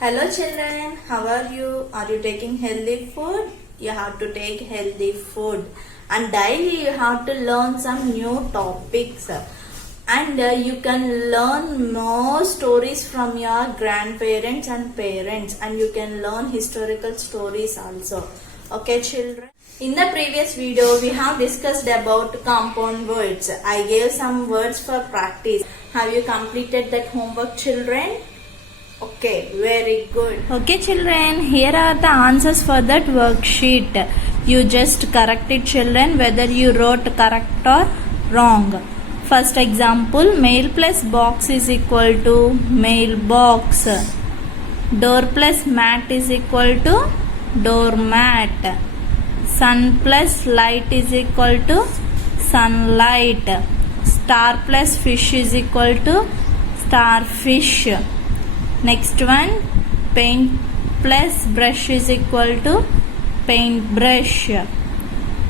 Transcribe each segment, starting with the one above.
Hello children, how are you? Are you taking healthy food? You have to take healthy food and daily you have to learn some new topics and you can learn more stories from your grandparents and parents and you can learn historical stories also. Okay children? In the previous video we have discussed about compound words. I gave some words for practice. Have you completed that homework children? Okay, very good. Okay children, here are the answers for that worksheet. You just correct it children whether you wrote correct or wrong. First example, mail plus box is equal to mailbox. Door plus mat is equal to doormat. Sun plus light is equal to sunlight. Star plus fish is equal to starfish. Next one, paint plus brush is equal to paintbrush.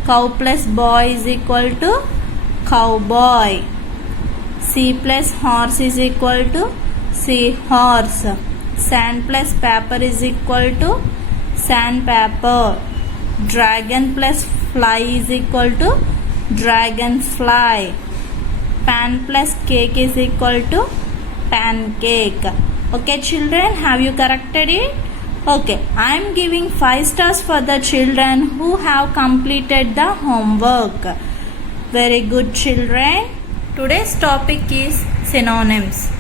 Cow plus boy is equal to cowboy. Sea plus horse is equal to seahorse. Sand plus paper is equal to sandpaper. Dragon plus fly is equal to dragonfly. Pan plus cake is equal to pancake. Okay children, have you corrected it? Okay, I am giving 5 stars for the children who have completed the homework. Very good children. Today's topic is synonyms.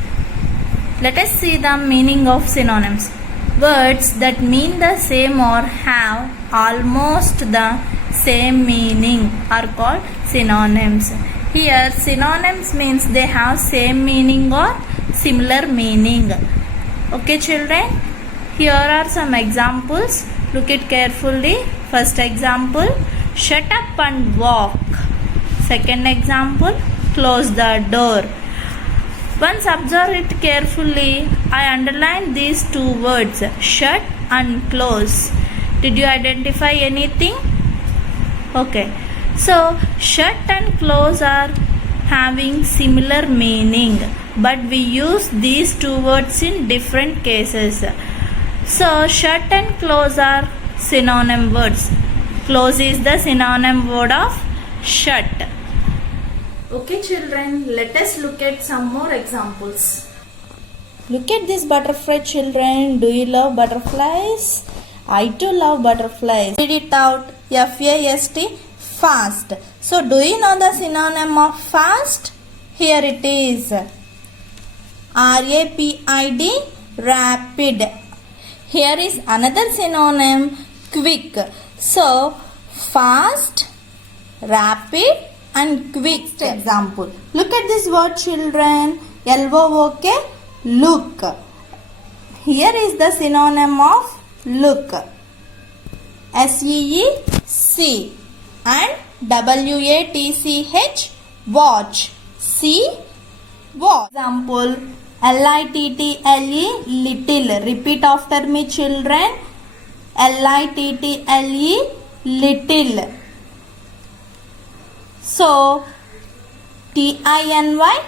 Let us see the meaning of synonyms. Words that mean the same or have almost the same meaning are called synonyms. Here synonyms means they have same meaning or similar meaning. Okay children, here are some examples. Look it carefully. First example, shut up and walk. Second example, close the door. Once observe it carefully. I underline these two words, shut and close. Did you identify anything? Okay. So, shut and close are having similar meaning, but we use these two words in different cases. So, shut and close are synonym words. Close is the synonym word of shut. Okay children, let us look at some more examples. Look at this butterfly children. Do you love butterflies? I too love butterflies. Read it out. F-A-S-T, fast. So do you know the synonym of fast? Here it is. R-A-P-I-D, rapid. Here is another synonym, quick. So fast, rapid and quick. Next example. Look at this word children. L-O-O-K, look. Here is the synonym of look. S-E-E-C and W-A-T-C-H, watch. See, watch. Example, L-I-T-T-L-E, little. Repeat after me children. L-I-T-T-L-E, little. So, T-I-N-Y,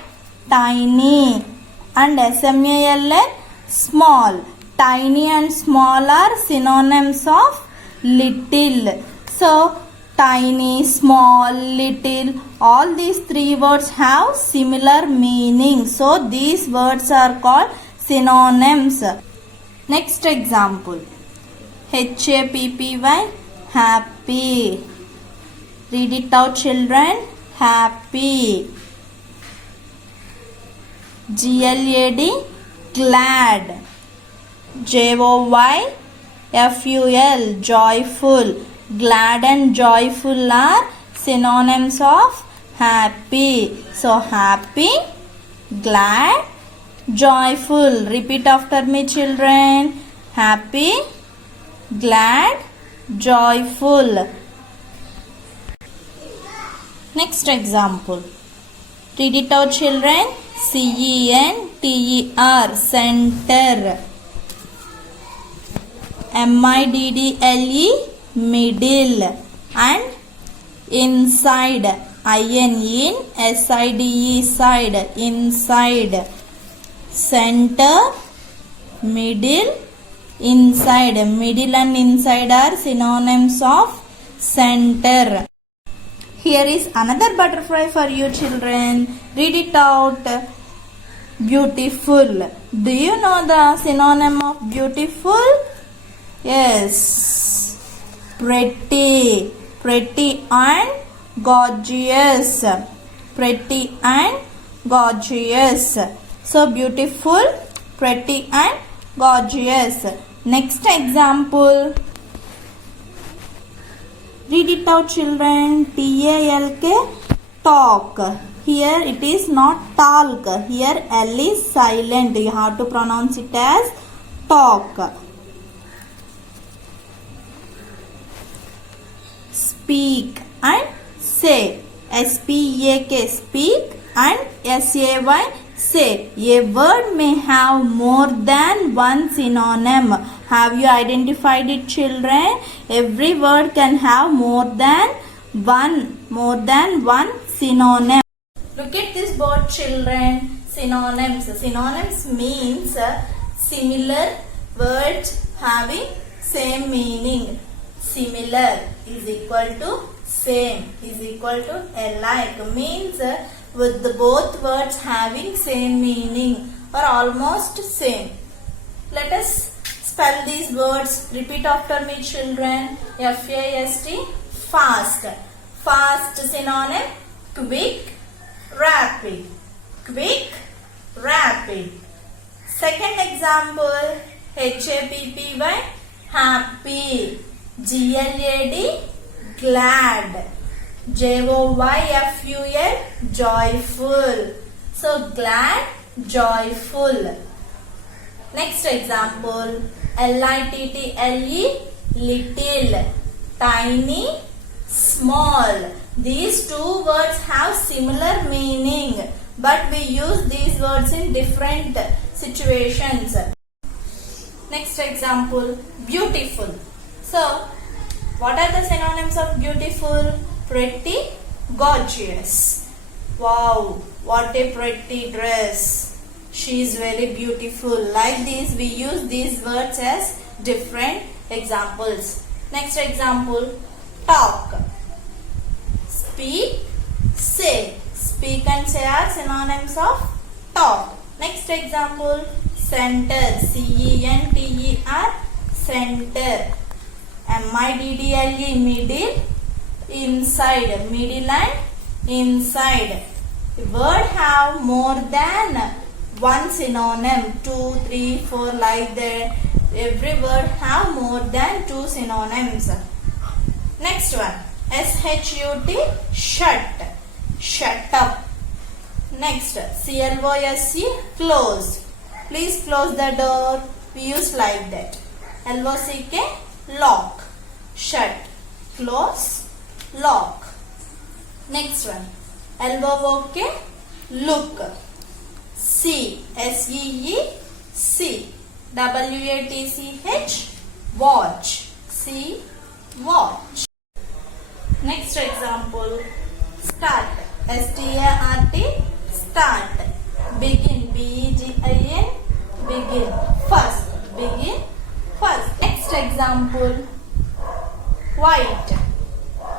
tiny. And S-M-A-L-L, small. Tiny and small are synonyms of little. So, tiny, small, little, all these three words have similar meaning. So, these words are called synonyms. Next example. H-A-P-P-Y, happy. Read it out children. Happy. G-L-A-D, glad. J-O-Y-F-U-L, joyful. Glad and joyful are synonyms of happy. So happy, glad, joyful. Repeat after me children. Happy, glad, joyful. Next example. Read it out children. C-E-N-T-E-R, center. M-I-D-D-L-E, middle. And inside, I-N-E, S-I-D-E, side, inside. Center, middle inside. Middle and inside are synonyms of center. Here is another butterfly for you children. Read it out. Beautiful. Do you know the synonym of beautiful? Yes. Pretty. Pretty and gorgeous. Pretty and gorgeous. So beautiful, pretty and gorgeous. Next example. Read it out children. T-A-L-K, talk. Here it is not talk. Here L is silent. You have to pronounce it as talk. Speak and say. S-P-E-A-K, speak, and S-A-Y, say. A word may have more than one synonym. Have you identified it children? Every word can have more than one synonym. Look at this board children. Synonyms. Synonyms means similar words having same meaning. Similar is equal to same is equal to alike. Means with the both words having same meaning or almost same. Let us spell these words. Repeat after me children. F-A-S-T, fast. Fast synonym quick, rapid. Quick, rapid. Second example, H-A-P-P-Y, happy. G-L-A-D, glad. J-O-Y-F-U-L, joyful. So glad, joyful. Next example, L-I-T-T-L-E, little. Tiny, small. These two words have similar meaning, but we use these words in different situations. Next example, beautiful. So, what are the synonyms of beautiful? Pretty, gorgeous. Wow, what a pretty dress. She is very beautiful. Like this, we use these words as different examples. Next example, talk. Speak, say. Speak and say are synonyms of talk. Next example, center. C-E-N-T-E-R, center. M-I-D-D-L-E, middle, inside. Middle and inside. The word have more than one synonym. 2, 3, 4 like that. Every word have more than two synonyms. Next one. S-H-U-T, shut. Shut up. Next. C-L-O-S-E, close. Please close the door. We use like that. L-O-C-K, lock. Shut, close, lock. Next one, L-O-O-K, look. See, S-E-E-C, W-A-T-C-H, watch. See, watch. Next example, start. S-T-A-R-T, start. Begin, B-E-G-I-N, begin. First, begin, first. Next example, quiet.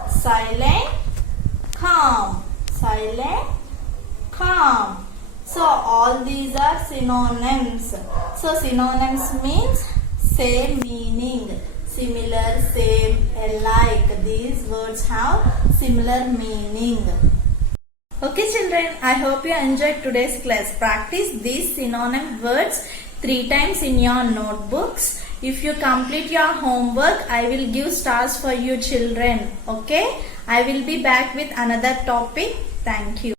Silent, calm. Silent, calm. So all these are synonyms. So synonyms means same meaning. Similar, same, alike. These words have similar meaning. Okay children, I hope you enjoyed today's class. Practice these synonym words 3 times in your notebooks. If you complete your homework, I will give stars for you children. Okay? I will be back with another topic. Thank you.